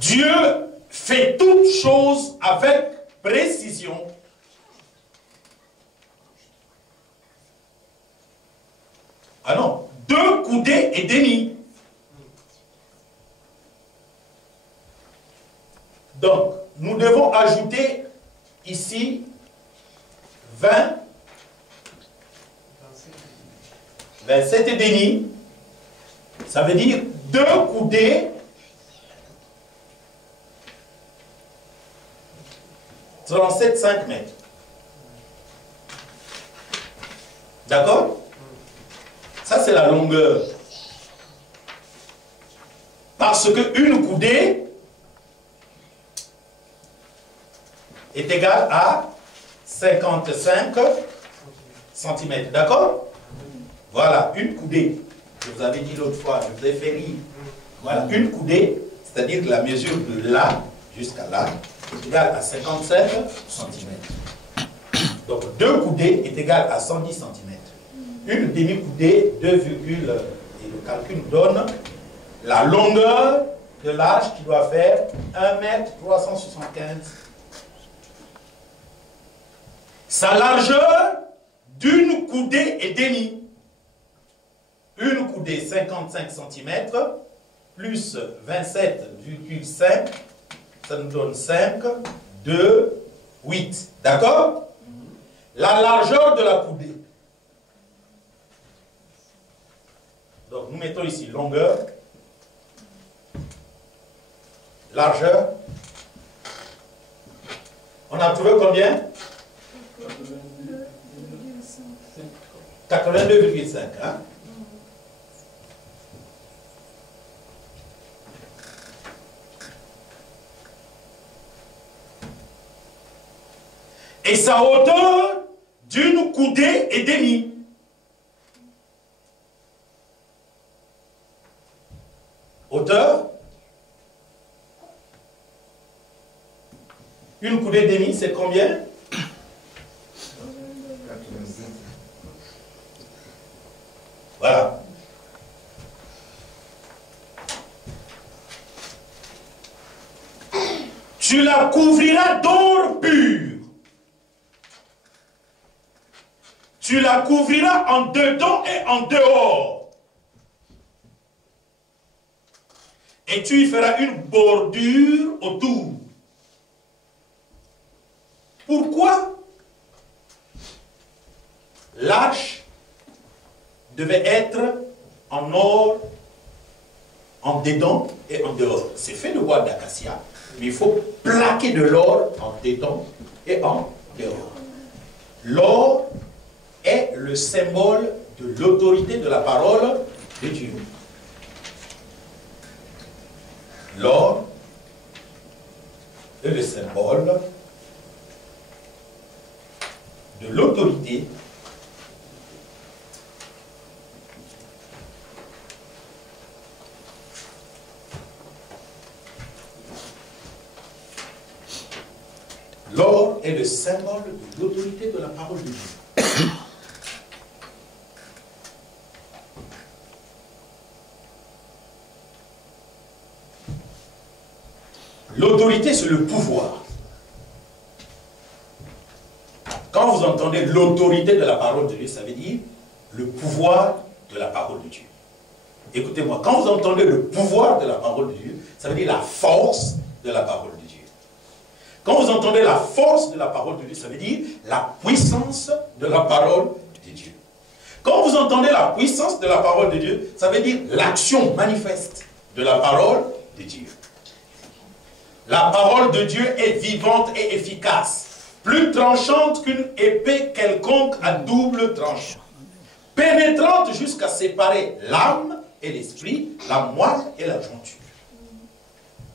Dieu fait toutes choses avec précision. Ah non, 2 coudées et demi. Donc, nous devons ajouter ici 20, 27 et demi. Ça veut dire 2 coudées, 37,5 mètres. D'accord? Ça, c'est la longueur. Parce qu'une coudée est égale à 55 cm. D'accord? Voilà, une coudée. Je vous avais dit l'autre fois, je vous ai fait rire. Voilà, une coudée, c'est-à-dire que la mesure de là jusqu'à là est égale à 57 cm. Donc 2 coudées est égale à 110 cm. Une demi-coudée, 2, et le calcul donne la longueur de l'arche qui doit faire 1,375 m. Sa largeur d'une coudée et demie. Une coudée 55 cm plus 27,5, ça nous donne 5, 2, 8. D'accord? La largeur de la coudée. Donc nous mettons ici longueur, largeur. On a trouvé combien? 82,5. Hein? Et sa hauteur d'une coudée et demie. Hauteur. Une coudée et demie, c'est combien? Voilà. Tu la couvriras d'or pur. Tu la couvriras en dedans et en dehors. Et tu y feras une bordure autour. Pourquoi l'arche devait être en or, en dedans et en dehors? C'est fait de bois d'acacia, mais il faut plaquer de l'or en dedans et en dehors. L'or est le symbole de l'autorité de la parole de Dieu. L'or est le symbole de l'autorité L'or est le symbole de l'autorité de la parole de Dieu. L'autorité, c'est le pouvoir. Quand vous entendez l'autorité de la parole de Dieu, ça veut dire le pouvoir de la parole de Dieu. Écoutez-moi, quand vous entendez le pouvoir de la parole de Dieu, ça veut dire la force de la parole de Dieu. Quand vous entendez la force de la parole de Dieu, ça veut dire la puissance de la parole de Dieu. Quand vous entendez la puissance de la parole de Dieu, ça veut dire l'action manifeste de la parole de Dieu. La parole de Dieu est vivante et efficace, plus tranchante qu'une épée quelconque à double tranchant, pénétrante jusqu'à séparer l'âme et l'esprit, la moelle et la jointure.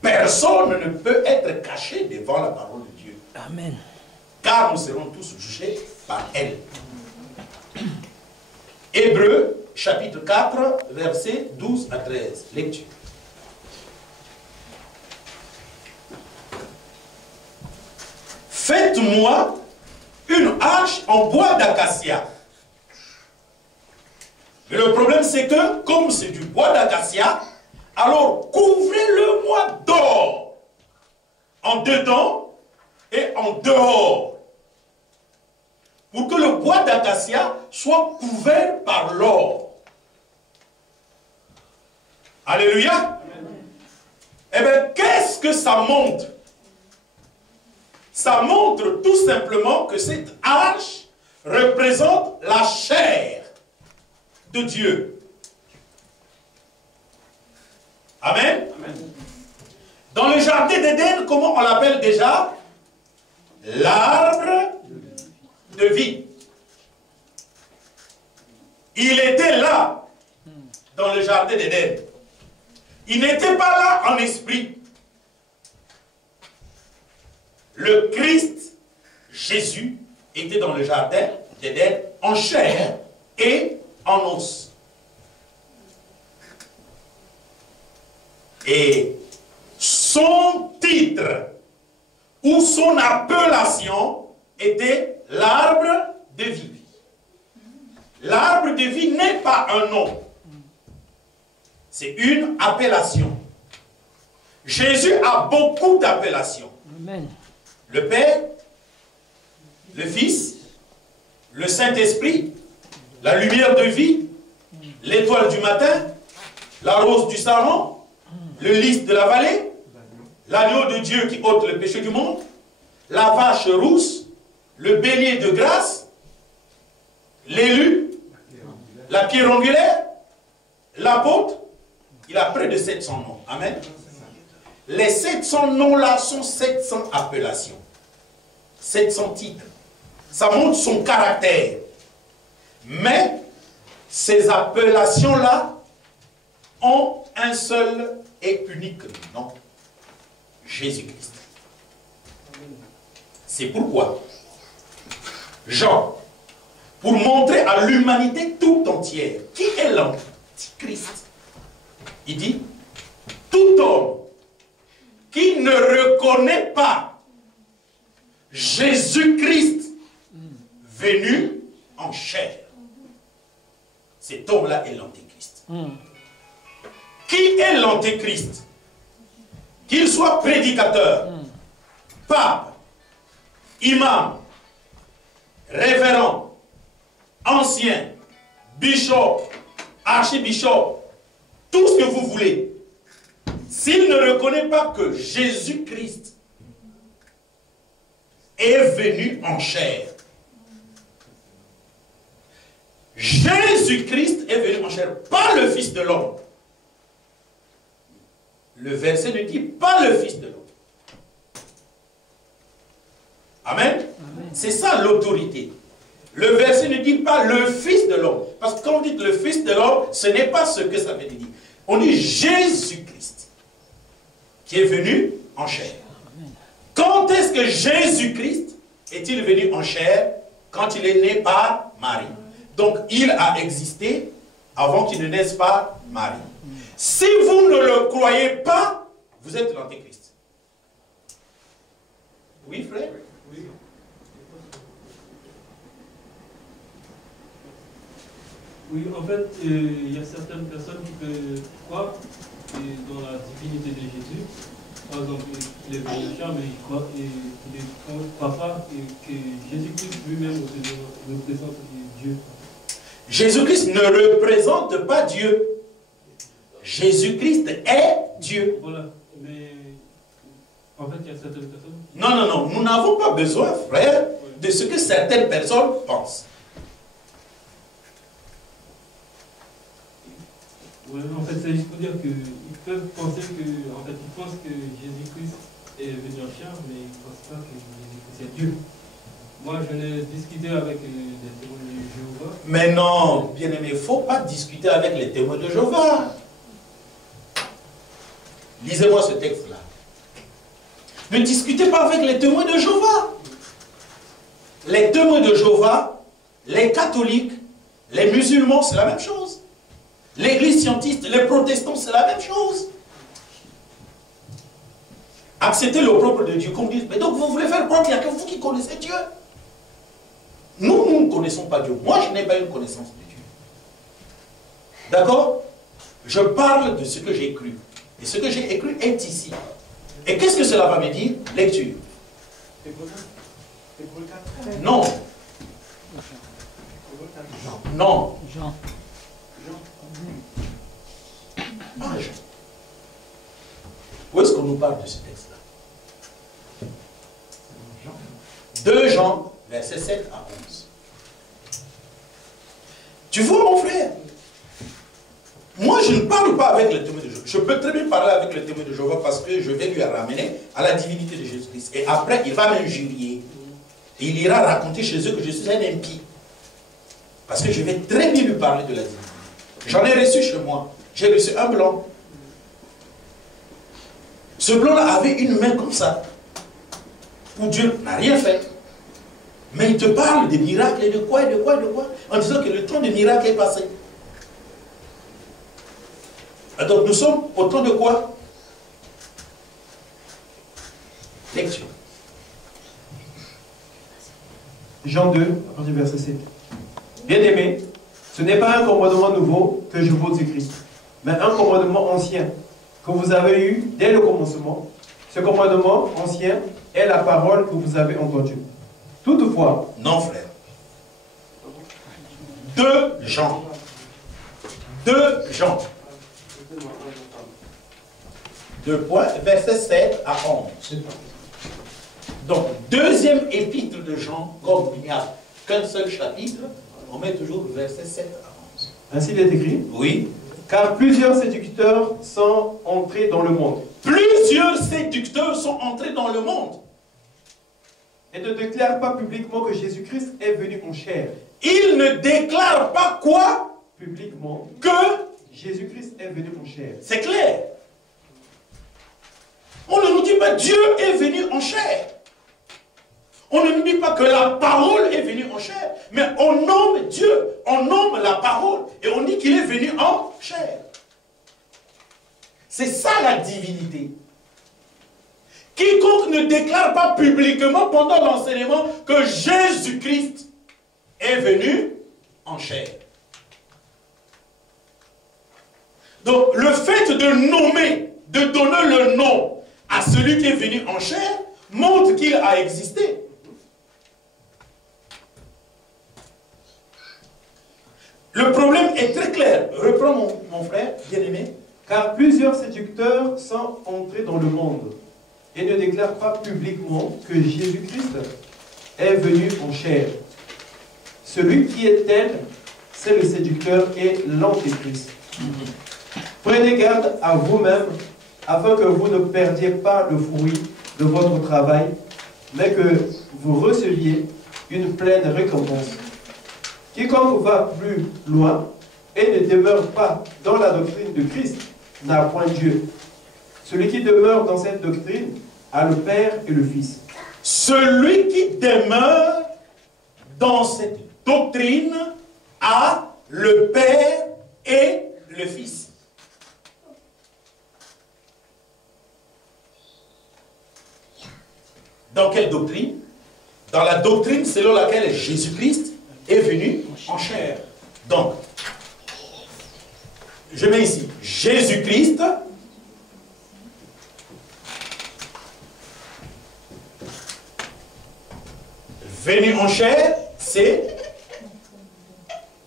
Personne ne peut être caché devant la parole de Dieu. Amen. Car nous serons tous jugés par elle. Hébreux, chapitre 4, versets 12 à 13. Lecture. Faites-moi une arche en bois d'acacia. Mais le problème, c'est que, comme c'est du bois d'acacia, alors couvrez-le-moi d'or. dedans et en dehors, pour que le bois d'acacia soit couvert par l'or. Alléluia. Eh bien, qu'est-ce que ça montre? Ça montre tout simplement que cette arche représente la chair de Dieu. Amen. Amen. Dans le jardin d'Éden, comment on l'appelle déjà? L'arbre de vie. Il était là, dans le jardin d'Éden. Il n'était pas là en esprit. Le Christ, Jésus, était dans le jardin d'Éden en chair et en os. Et son titre ou son appellation était l'arbre de vie. L'arbre de vie n'est pas un nom. C'est une appellation. Jésus a beaucoup d'appellations. Le Père, le Fils, le Saint-Esprit, la lumière de vie, l'étoile du matin, la rose du Saron, le lys de la vallée, l'agneau de Dieu qui ôte le péché du monde, la vache rousse, le bélier de grâce, l'élu, la pierre angulaire, l'apôtre. Il a près de 700 noms. Amen. Les 700 noms-là sont 700 appellations. 700 titres. Ça montre son caractère. Mais ces appellations-là ont un seul et unique nom. Jésus-Christ. C'est pourquoi Jean, pour montrer à l'humanité tout entière qui est l'Antichrist, il dit, tout homme qui ne reconnaît pas Jésus-Christ venu en chair, cet homme-là est l'Antéchrist. Qui est l'Antéchrist? Qu'il soit prédicateur, pape, imam, révérend, ancien, bishop, archibishop, tout ce que vous voulez, s'il ne reconnaît pas que Jésus-Christ est venu en chair, Jésus-Christ est venu en chair, pas le Fils de l'homme. Le verset ne dit pas le Fils de l'homme. Amen. C'est ça l'autorité. Le verset ne dit pas le Fils de l'homme. Parce que quand on dit le Fils de l'homme, ce n'est pas ce que ça veut dire. On dit Jésus-Christ, qui est venu en chair. Quand est-ce que Jésus-Christ est-il venu en chair? Quand il est né par Marie. Donc il a existé avant qu'il ne naisse par Marie. Si vous ne le croyez pas, vous êtes l'Antéchrist. Oui, frère? Oui. Oui, en fait, il y a certaines personnes qui peuvent croire dans la divinité de Jésus. Par exemple, il est venu en chair, mais il croit qu'il ne croit pas que Jésus-Christ lui-même représente Dieu. Jésus-Christ ne représente pas Dieu. Jésus-Christ est Dieu. Voilà, mais en fait, il y a certaines personnes... Non, non, non, nous n'avons pas besoin, frère, de ce que certaines personnes pensent. Ouais, en fait, c'est juste pour dire qu'ils peuvent penser que... En fait, ils pensent que Jésus-Christ est venu en chair, mais ils ne pensent pas que Jésus-Christ est Dieu. Moi, je l'ai discuté avec des témoins de Jéhovah. Mais non, bien-aimé, il ne faut pas discuter avec les témoins de Jéhovah. Lisez-moi ce texte-là. Ne discutez pas avec les témoins de Jéhovah. Les témoins de Jéhovah, les catholiques, les musulmans, c'est la même chose. L'église scientiste, les protestants, c'est la même chose. Acceptez le propre de Dieu, comme dit. Mais donc vous voulez faire croire qu'il n'y a que vous qui connaissez Dieu. Nous ne connaissons pas Dieu. Moi, je n'ai pas une connaissance de Dieu. D'accord? Je parle de ce que j'ai cru. Et ce que j'ai écrit est ici. Et qu'est-ce que cela va me dire? Lecture. Non. Non. Jean. Ah, Jean. Où est-ce qu'on nous parle de ce texte-là? 2 Jean, versets 7 à 11. Tu vois, mon frère, moi je ne parle pas avec le témoin de Jéhovah. Je peux très bien parler avec le témoin de Jéhovah parce que je vais lui ramener à la divinité de Jésus-Christ. Et après, il va m'injurier. Et il ira raconter chez eux que je suis un impie. Parce que je vais très bien lui parler de la divinité. J'en ai reçu chez moi. J'ai reçu un blanc. Ce blanc-là avait une main comme ça, où Dieu n'a rien fait. Mais il te parle des miracles et de quoi, et de quoi, et de quoi, en disant que le temps des miracles est passé. Donc nous sommes au temps de quoi? Lecture. Jean 2, à partir du verset 7. Bien-aimés, ce n'est pas un commandement nouveau que je vous écris, mais un commandement ancien que vous avez eu dès le commencement. Ce commandement ancien est la parole que vous avez entendue. Toutefois, non frère. 2 Jean. 2 Jean. 2 points, verset 7 à 11. Donc, deuxième épître de Jean, comme il n'y a qu'un seul chapitre, on met toujours verset 7 à 11. Ainsi il est écrit. Oui. Car plusieurs séducteurs sont entrés dans le monde. Plusieurs séducteurs sont entrés dans le monde. Et ne déclarent pas publiquement que Jésus-Christ est venu en chair. Ils ne déclarent pas quoi? Publiquement. Que Jésus-Christ est venu en chair. C'est clair. On ne nous dit pas Dieu est venu en chair. On ne nous dit pas que la parole est venue en chair. Mais on nomme Dieu, on nomme la parole. Et on dit qu'il est venu en chair. C'est ça la divinité. Quiconque ne déclare pas publiquement pendant l'enseignement que Jésus-Christ est venu en chair. Donc le fait de nommer, de donner le nom à celui qui est venu en chair, montre qu'il a existé. Le problème est très clair. Reprends mon frère, bien-aimé. Car plusieurs séducteurs sont entrés dans le monde et ne déclarent pas publiquement que Jésus-Christ est venu en chair. Celui qui est tel, c'est le séducteur et l'antéchrist. Prenez garde à vous-même, afin que vous ne perdiez pas le fruit de votre travail, mais que vous receviez une pleine récompense. Quiconque va plus loin et ne demeure pas dans la doctrine de Christ n'a point Dieu. Celui qui demeure dans cette doctrine a le Père et le Fils. Celui qui demeure dans cette doctrine a le Père et le Fils. Dans quelle doctrine? Dans la doctrine selon laquelle Jésus-Christ est venu en chair. Donc, je mets ici Jésus-Christ venu en chair, c'est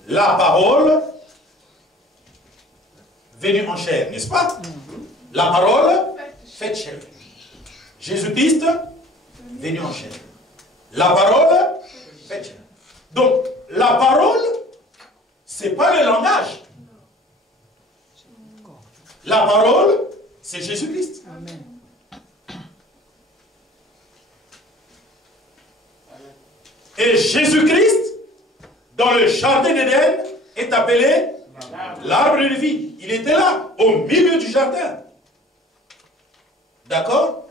la parole venue en chair, n'est-ce pas? La parole faite chair. Jésus-Christ venu en chair. La parole faite chair. Donc, la parole, ce n'est pas le langage. La parole, c'est Jésus-Christ. Amen. Et Jésus-Christ, dans le jardin d'Éden, est appelé l'arbre de vie. Il était là, au milieu du jardin. D'accord?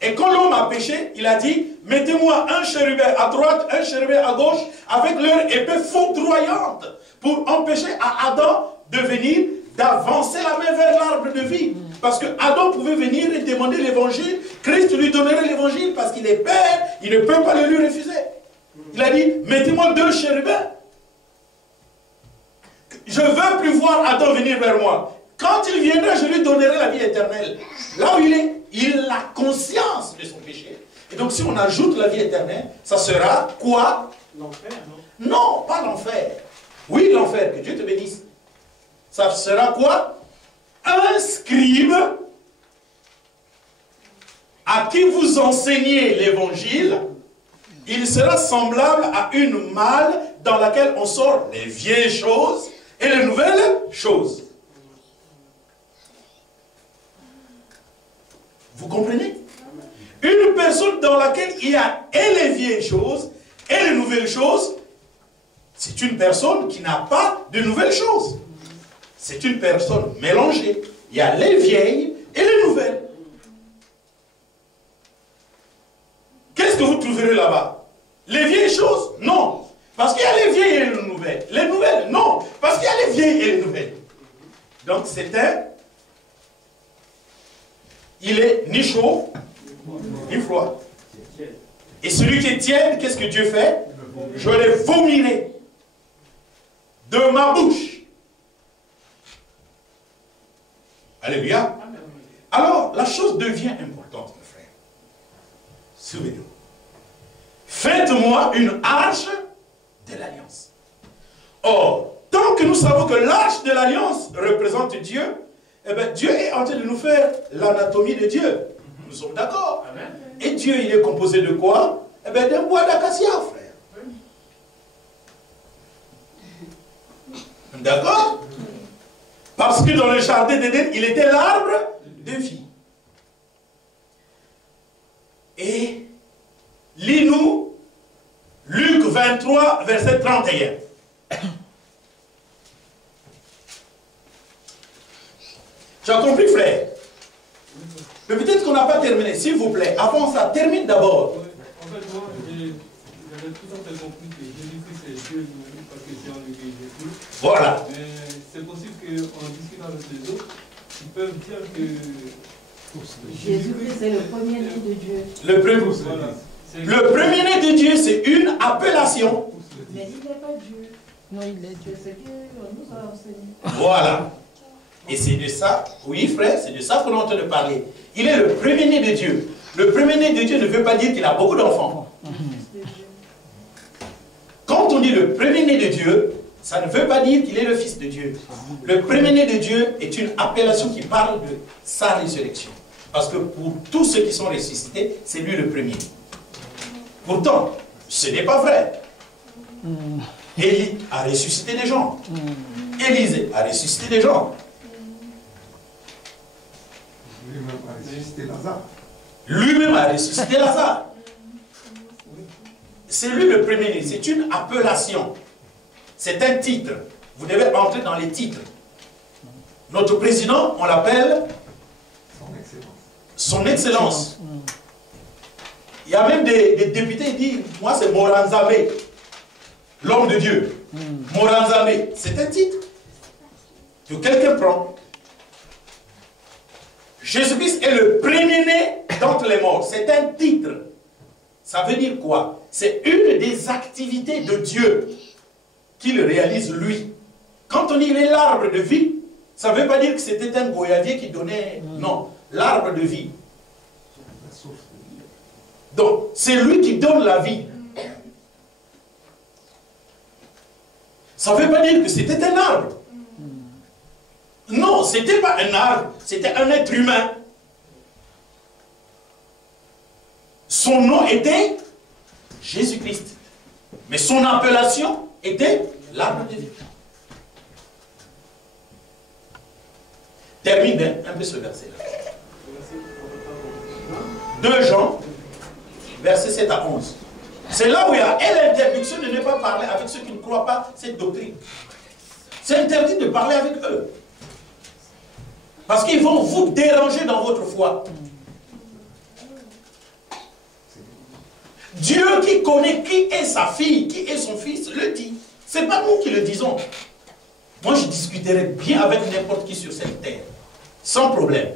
Et quand l'homme a péché, il a dit, mettez-moi un chérubin à droite, un chérubin à gauche, avec leur épée foudroyante, pour empêcher à Adam de venir, d'avancer la main vers l'arbre de vie. Parce que Adam pouvait venir et demander l'évangile, Christ lui donnerait l'évangile, parce qu'il est père, il ne peut pas le lui refuser. Il a dit, mettez-moi 2 chérubins. Je ne veux plus voir Adam venir vers moi. Quand il viendra, je lui donnerai la vie éternelle. Là où il est, il Donc si on ajoute la vie éternelle, ça sera quoi? L'enfer, non? Non, pas l'enfer. Oui, l'enfer, que Dieu te bénisse. Ça sera quoi? Un scribe à qui vous enseignez l'évangile, il sera semblable à une malle dans laquelle on sort les vieilles choses et les nouvelles choses. Vous comprenez? Une personne dans laquelle il y a et les vieilles choses et les nouvelles choses, c'est une personne qui n'a pas de nouvelles choses. C'est une personne mélangée. Il y a les vieilles et les nouvelles. Qu'est-ce que vous trouverez là-bas? Les vieilles choses? Non. Parce qu'il y a les vieilles et les nouvelles. Les nouvelles? Non. Parce qu'il y a les vieilles et les nouvelles. Donc c'est un... Il est ni chaud, ni froid. Et celui qui est tiède, qu'est-ce que Dieu fait? Je les vomirai de ma bouche. Alléluia. Alors, la chose devient importante, mes frères. Souvenez-vous. Faites-moi une arche de l'alliance. Or, tant que nous savons que l'arche de l'alliance représente Dieu, eh bien, Dieu est en train de nous faire l'anatomie de Dieu. Nous sommes d'accord. Et Dieu, il est composé de quoi? Eh bien, d'un bois d'acacia, frère. D'accord? Parce que dans le jardin d'Éden, il était l'arbre de vie. Et lis-nous Luc 23, verset 31. Tu as compris, frère? Mais peut-être qu'on n'a pas terminé. S'il vous plaît, avant ça, termine d'abord. En fait, moi, j'avais tout à fait compris que Jésus-Christ est Dieu lui-même parce que c'est en lui que Jésus. Voilà. Mais c'est possible qu'en discutant avec les autres, ils peuvent dire que Jésus-Christ est le premier-né de Dieu. Le premier. Voilà. Le premier-né de Dieu, c'est une appellation. Mais il n'est pas Dieu. Non, il est Dieu. C'est ce que nous a enseigné. Voilà. Et c'est de ça, oui frère, c'est de ça qu'on est en train de parler. Il est le premier-né de Dieu. Le premier-né de Dieu ne veut pas dire qu'il a beaucoup d'enfants. Quand on dit le premier-né de Dieu, ça ne veut pas dire qu'il est le fils de Dieu. Le premier-né de Dieu est une appellation qui parle de sa résurrection. Parce que pour tous ceux qui sont ressuscités, c'est lui le premier. Pourtant, ce n'est pas vrai. Élie a ressuscité des gens. Élisée a ressuscité des gens. Lui-même a ressuscité Lazare. Lui-même a ressuscité Lazare. C'est lui le premier-né. C'est une appellation. C'est un titre. Vous devez entrer dans les titres. Notre président, on l'appelle Son Excellence. Il y a même des députés qui disent, moi c'est Moranzame, l'homme de Dieu. Moranzame, c'est un titre que quelqu'un prend. Jésus-Christ est le premier-né d'entre les morts. C'est un titre. Ça veut dire quoi? C'est une des activités de Dieu qu'il réalise lui. Quand on dit il est l'arbre de vie, ça ne veut pas dire que c'était un goyavier qui donnait... Non, l'arbre de vie. Donc, c'est lui qui donne la vie. Ça ne veut pas dire que c'était un arbre. Non, ce n'était pas un arbre, c'était un être humain. Son nom était Jésus-Christ. Mais son appellation était l'arbre de vie. Termine un peu ce verset-là. 2 Jean, verset 7 à 11. C'est là où il y a l'interdiction de ne pas parler avec ceux qui ne croient pas cette doctrine. C'est interdit de parler avec eux. Parce qu'ils vont vous déranger dans votre foi. Dieu qui connaît qui est sa fille, qui est son fils, le dit. Ce n'est pas nous qui le disons. Moi, je discuterai bien avec n'importe qui sur cette terre. Sans problème.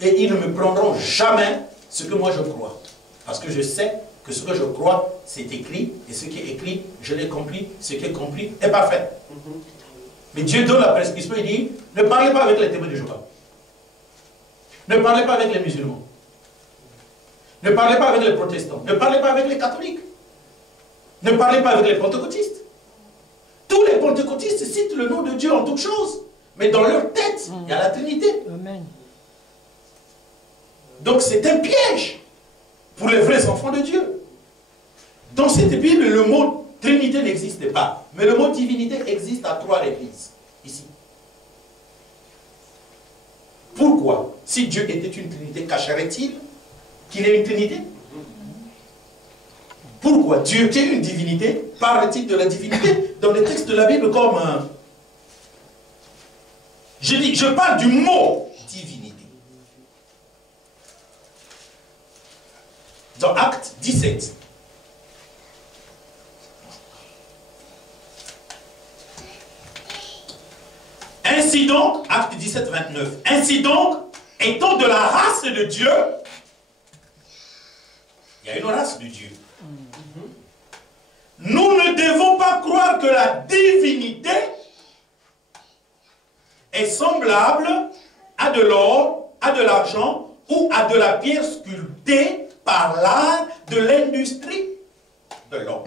Et ils ne me prendront jamais ce que moi je crois. Parce que je sais que ce que je crois, c'est écrit. Et ce qui est écrit, je l'ai compris. Ce qui est compris est parfait. Mais Dieu donne la prescription, il dit, ne parlez pas avec les témoins de Jéhovah. Ne parlez pas avec les musulmans. Ne parlez pas avec les protestants. Ne parlez pas avec les catholiques. Ne parlez pas avec les pentecôtistes. Tous les pentecôtistes citent le nom de Dieu en toutes choses. Mais dans leur tête, il y a la Trinité. Amen. Donc c'est un piège pour les vrais enfants de Dieu. Dans cette Bible, le mot Trinité n'existe pas. Mais le mot divinité existe à 3 reprises. Ici. Pourquoi? Si Dieu était une Trinité, cacherait-il qu'il est une Trinité? Pourquoi Dieu qui est une divinité parle-t-il de la divinité dans les textes de la Bible comme... Je parle du mot divinité. Dans Acte 17. Ainsi donc, Acte 17, 29. Ainsi donc, étant de la race de Dieu, il y a une race de Dieu. Nous ne devons pas croire que la divinité est semblable à de l'or, à de l'argent ou à de la pierre sculptée par l'art de l'industrie de l'homme.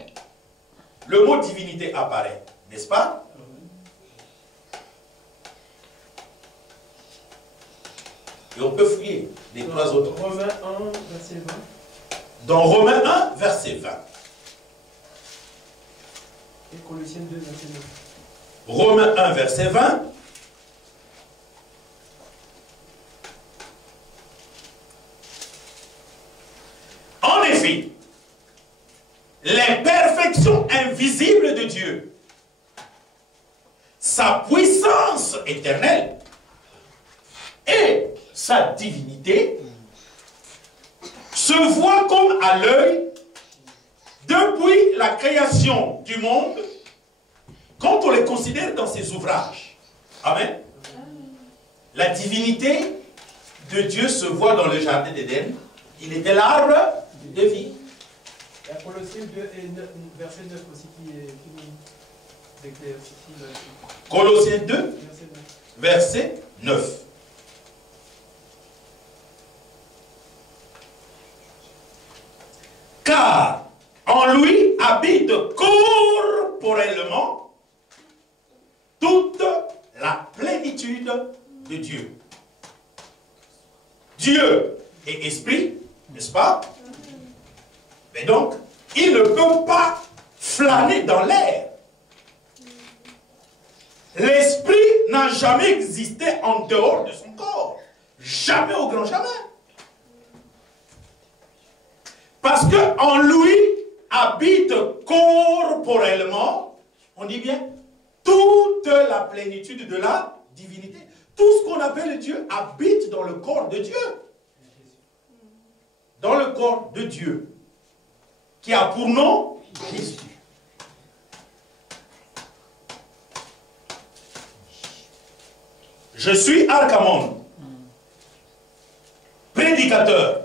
Le mot divinité apparaît, n'est-ce pas? Et on peut fouiller les 3 autres. Romains 1, verset 20. Dans Romains 1, verset 20. Et Colossiens 2, verset 9. Romains 1, verset 20. En effet, les perfections invisibles de Dieu, sa puissance éternelle et sa divinité se voient comme à l'œil depuis la création du monde quand on les considère dans ses ouvrages. Amen. La divinité de Dieu se voit dans le jardin d'Éden. Il était l'arbre de vie. Il y a Colossiens 2 et 9, verset 9 aussi qui nous éclaircit. Colossiens 2, verset 9. Car en lui habite corporellement toute la plénitude de Dieu. Dieu est esprit, n'est-ce pas? Mais donc, il ne peut pas flâner dans l'air. L'esprit n'a jamais existé en dehors de son corps. Jamais au grand jamais. Parce qu'en lui habite corporellement, on dit bien, toute la plénitude de la divinité. Tout ce qu'on appelle Dieu habite dans le corps de Dieu. Dans le corps de Dieu. Qui a pour nom Jésus. Je suis Archamon, prédicateur.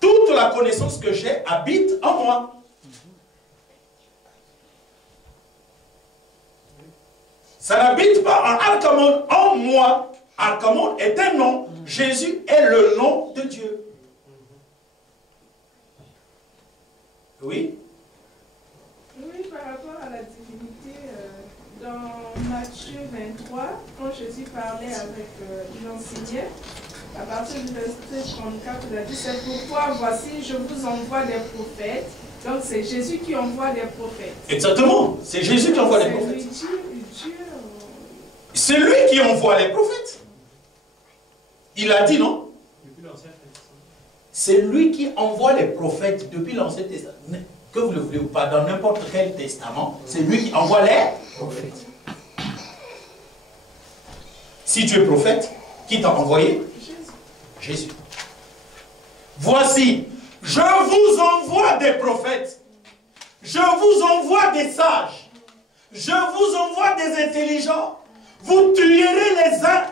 Toute la connaissance que j'ai habite en moi. Ça n'habite pas en Archamon, en moi. Archamon est un nom. Jésus est le nom de Dieu. Oui? Oui, par rapport à la divinité, dans Matthieu 23, quand Jésus parlait avec, il enseignait, à partir du verset 34, il a dit, c'est pourquoi voici, je vous envoie des prophètes. Donc c'est Jésus qui envoie des prophètes. Exactement, c'est Jésus qui envoie les prophètes. C'est lui qui envoie les prophètes. Il a dit, non? C'est lui qui envoie les prophètes depuis l'Ancien Testament. Que vous le voulez ou pas, dans n'importe quel testament, c'est lui qui envoie les prophètes. Si tu es prophète, qui t'a envoyé? Jésus. Voici, je vous envoie des prophètes. Je vous envoie des sages. Je vous envoie des intelligents. Vous tuerez les uns.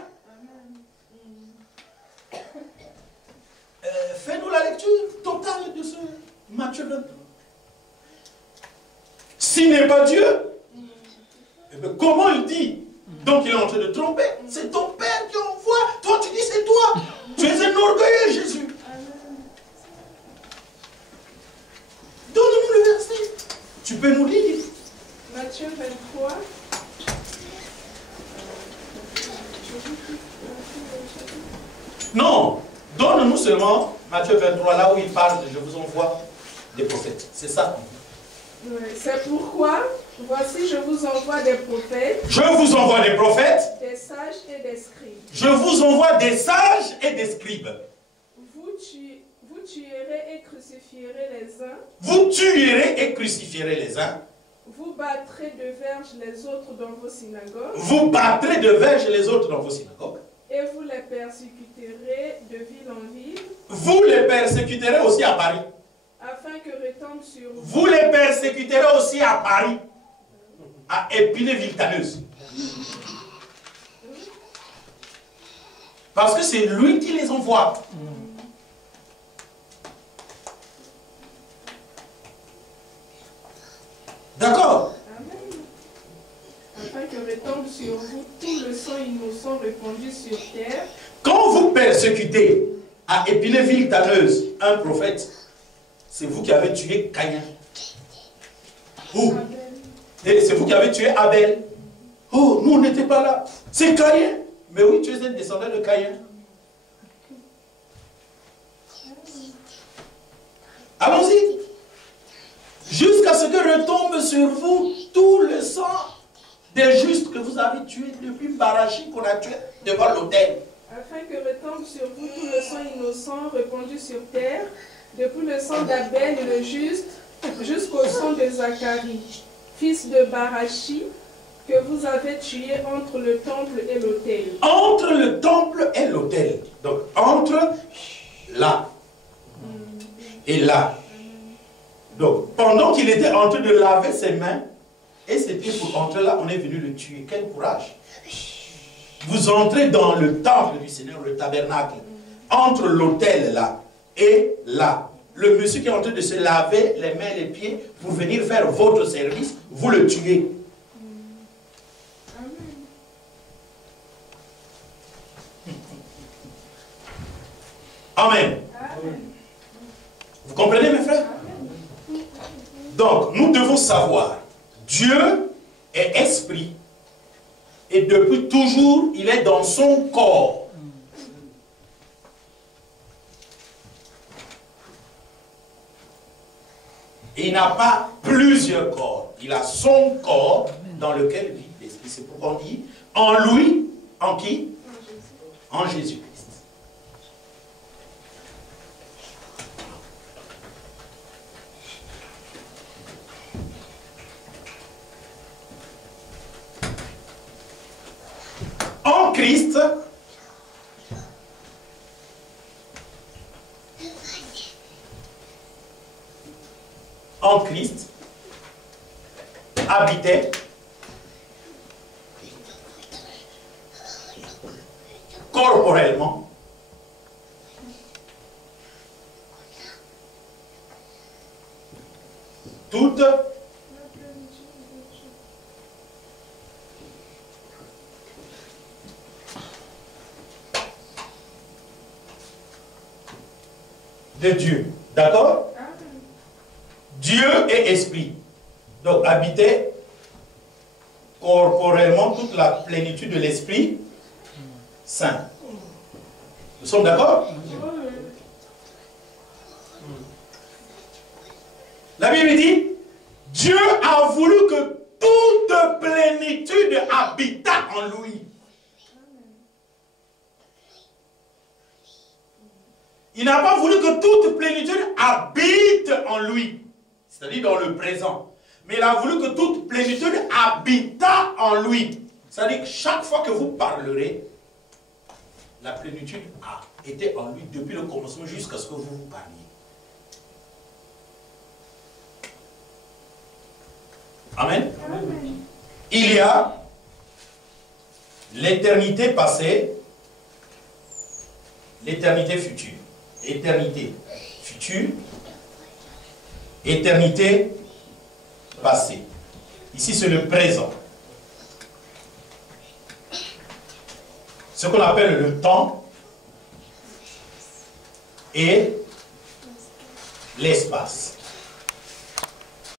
Fais-nous la lecture totale de ce Matthieu 23. S'il n'est pas Dieu, eh bien, comment il dit? Donc il est en train de tromper. C'est ton Père qui envoie. Toi tu dis c'est toi. Tu es un orgueilleux, Jésus. peux nous lire? Matthieu 23. Non, donne-nous seulement Matthieu 23, là où il parle de « Je vous envoie des prophètes ». C'est ça. Ouais, c'est pourquoi, voici, je vous envoie des prophètes. Je vous envoie des prophètes. Des sages et des scribes. Je vous envoie des sages et des scribes. Vous tuerez et crucifierez les uns. Vous tuerez et crucifierez les uns. Vous battrez de verges les autres dans vos synagogues. Vous battrez de verges les autres dans vos synagogues. Et vous les persécuterez de ville en ville. Vous les persécuterez aussi à Paris. Afin que retombe sur vous. Vous les persécuterez aussi à Paris. À Épinay-Villetaneuse. Parce que c'est lui qui les envoie. D'accord? Amen. Afin que retombe sur vous tout le sang innocent répandu sur terre. Quand vous persécutez à Épinay-Villetaneuse un prophète, c'est vous qui avez tué Caïn. Oh. Et c'est vous qui avez tué Abel. Oh, nous on n'était pas là. C'est Caïn. Mais oui, tu es un descendant de Caïn. Allons-y. Jusqu'à ce que retombe sur vous tout le sang des justes que vous avez tués depuis Barachi qu'on a tué devant l'autel. Afin que retombe sur vous tout le sang innocent répandu sur terre, depuis le sang d'Abel le juste, jusqu'au sang de Zacharie, fils de Barachi, que vous avez tué entre le temple et l'autel. Entre le temple et l'autel. Donc, entre là et là. Donc, pendant qu'il était en train de laver ses mains et ses pieds pour entrer là, on est venu le tuer. Quel courage! Vous entrez dans le temple du Seigneur, le tabernacle, entre l'autel là et là. Le monsieur qui est en train de se laver les mains et les pieds pour venir faire votre service, vous le tuez. Amen. Amen. Vous comprenez mes frères? Donc, nous devons savoir, Dieu est esprit et depuis toujours, il est dans son corps. Et il n'a pas plusieurs corps. Il a son corps dans lequel vit l'esprit. C'est pourquoi on dit, en lui, en qui? En Jésus-Christ. En Christ, habitait corporellement toute de Dieu. D'accord? Dieu est esprit. Donc habiter corporellement toute la plénitude de l'Esprit Saint. Nous sommes d'accord? La Bible dit, Dieu a voulu que toute plénitude habitât en lui. Il n'a pas voulu que toute plénitude habite en lui, c'est-à-dire dans le présent. Mais il a voulu que toute plénitude habitât en lui. C'est-à-dire que chaque fois que vous parlerez, la plénitude a été en lui depuis le commencement jusqu'à ce que vous vous parliez. Amen. Amen. Il y a l'éternité passée, l'éternité future. Éternité future, éternité passée. Ici, c'est le présent. Ce qu'on appelle le temps et l'espace.